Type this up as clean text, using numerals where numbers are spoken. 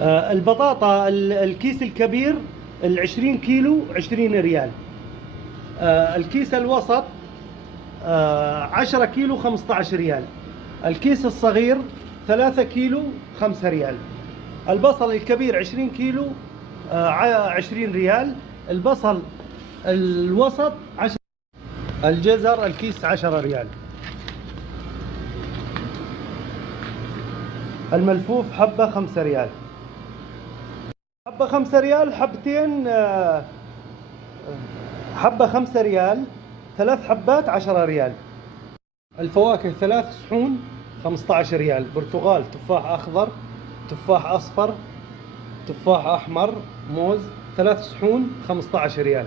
البطاطا الكيس الكبير 20 كيلو 20 ريال. الكيس الوسط 10 كيلو 15 ريال. الكيس الصغير 3 كيلو 5 ريال. البصل الكبير 20 كيلو 20 ريال. البصل الوسط 10. الجزر الكيس 10 ريال. الملفوف حبة 5 ريال. حبة 5 ريال. حبتين حبة 5 ريال. 3 حبات 10 ريال. الفواكه 3 صحون 15 ريال. برتقال، تفاح أخضر، تفاح أصفر، تفاح أحمر، موز. 3 صحون 15 ريال.